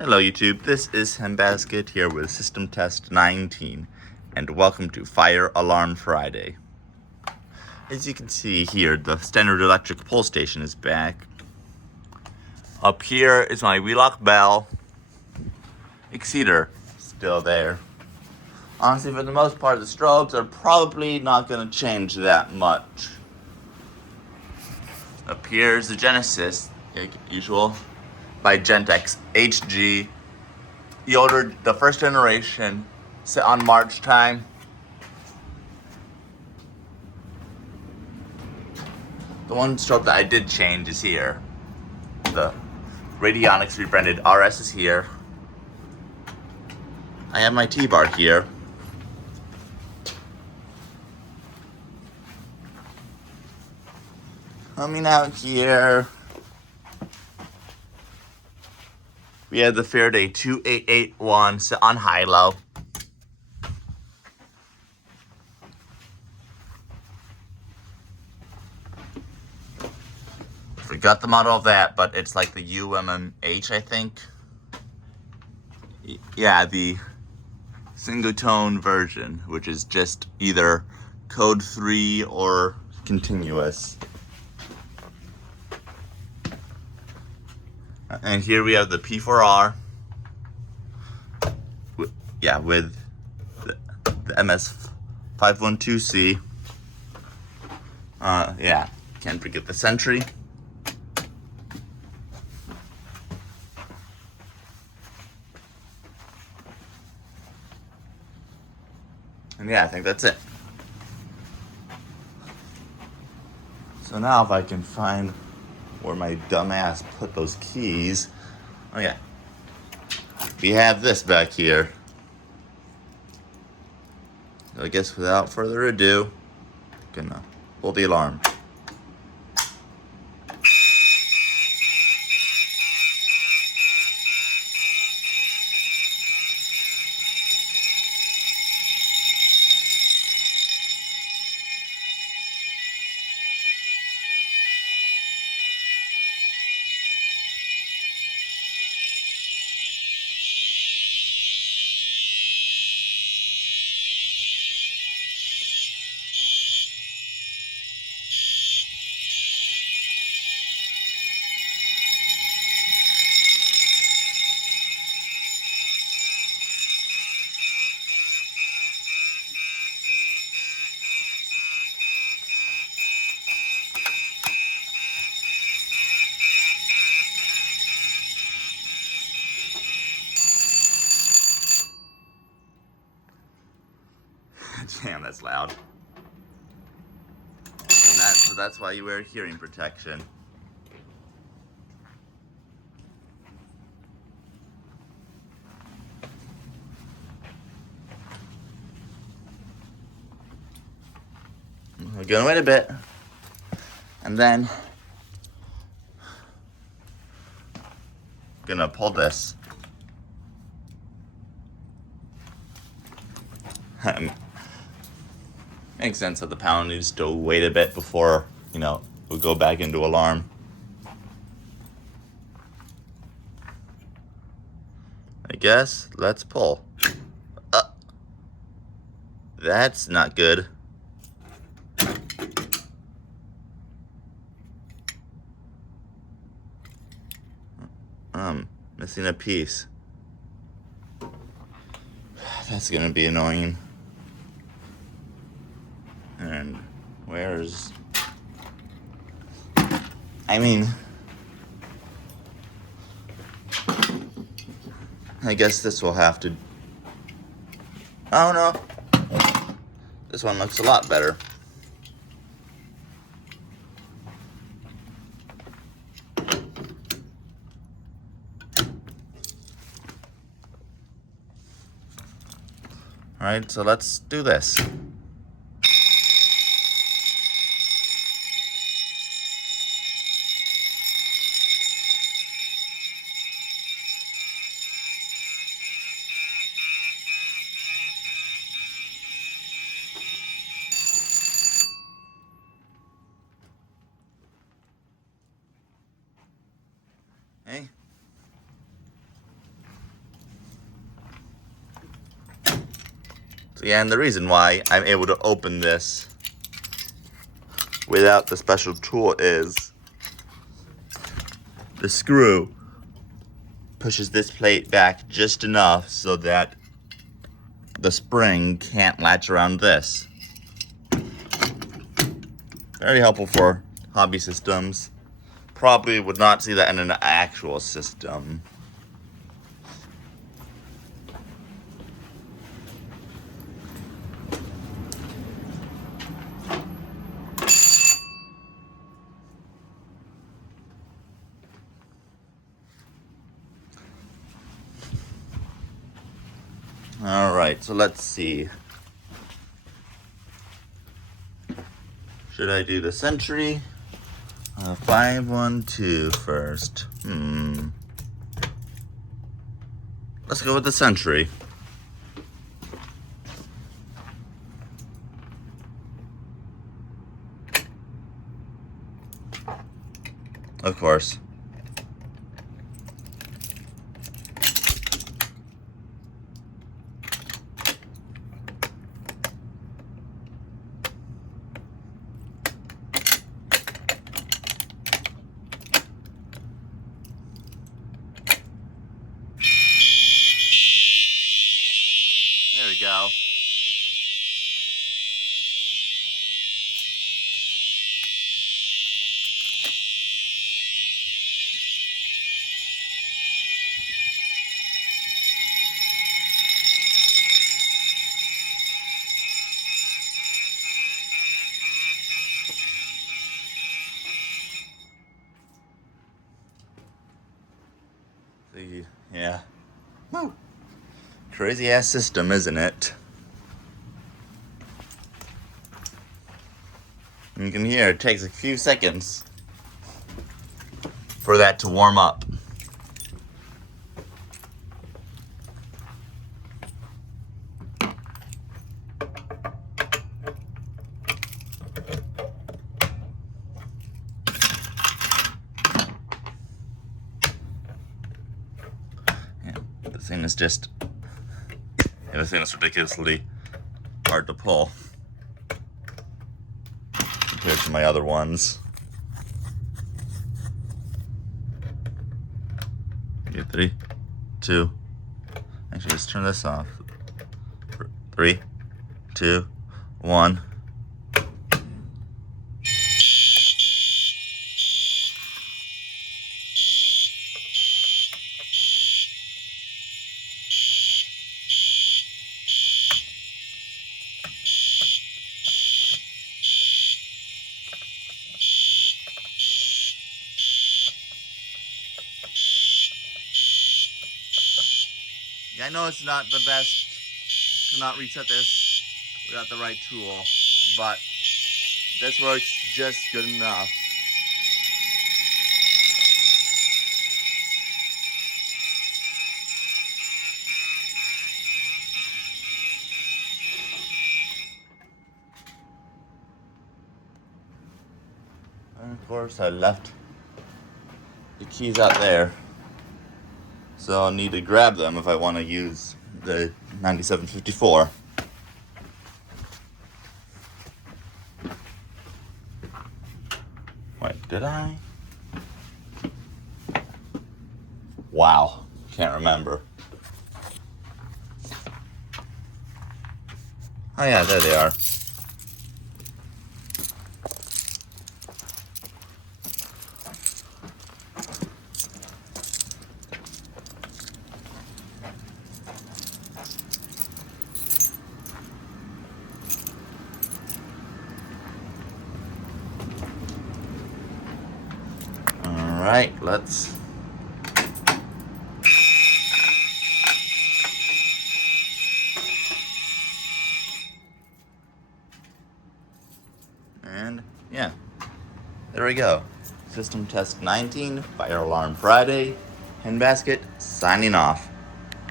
Hello YouTube, this is Hembasket here with System Test 19 and welcome to Fire Alarm Friday. As you can see here, the standard electric pull station is back. Up here is my Wheelock Bell. Exceeder still there. Honestly, for the most part, the strobes are probably not going to change that much. Up here is the Genesis, like usual, by Gentex HG. He ordered the first generation set on March time. The one strobe that I did change is here. The Radionics rebranded RS is here. I have my T-bar here. Coming out here, we have the Faraday 2881 set on high-low. Forgot the model of that, but it's like the UMMH, I think. Yeah, the single tone version, which is just either code 3 or continuous. And here we have the P4R. Yeah, with the MS512C. Yeah, can't forget the Sentry. And yeah, I think that's it. So now if I can find where my dumbass put those keys. Oh yeah. We have this back here. So I guess without further ado, gonna pull the alarm. Damn, that's loud. So that's why you wear hearing protection. We're gonna wait a bit, and then gonna pull this. Makes sense that the panel needs to wait a bit before, we go back into alarm. I guess let's pull. That's not good. Missing a piece. That's gonna be annoying. And where's... I guess this will have to... Oh no. This one looks a lot better. Alright, so let's do this. Hey. So yeah, and the reason why I'm able to open this without the special tool is the screw pushes this plate back just enough so that the spring can't latch around this. Very helpful for hobby systems. Probably would not see that in an actual system. Alright, so let's see. Should I do the Century? 512 first. Let's go with the Century. Of course. There we go. See, yeah. Woo. Crazy ass system, isn't it? And you can hear it takes a few seconds for that to warm up. Yeah, this thing is just, this thing is ridiculously hard to pull compared to my other ones. Okay, 3, 2. Actually, let's turn this off. 3, 2, 1. Yeah, I know it's not the best to not reset this without the right tool, but this works just good enough. And of course, I left the keys out there, so I'll need to grab them if I want to use the 9754. Wait, did I? Wow, can't remember. Oh yeah, there they are. Alright, let's... And yeah, there we go. System test 19, Fire Alarm Friday. Hen Basket signing off.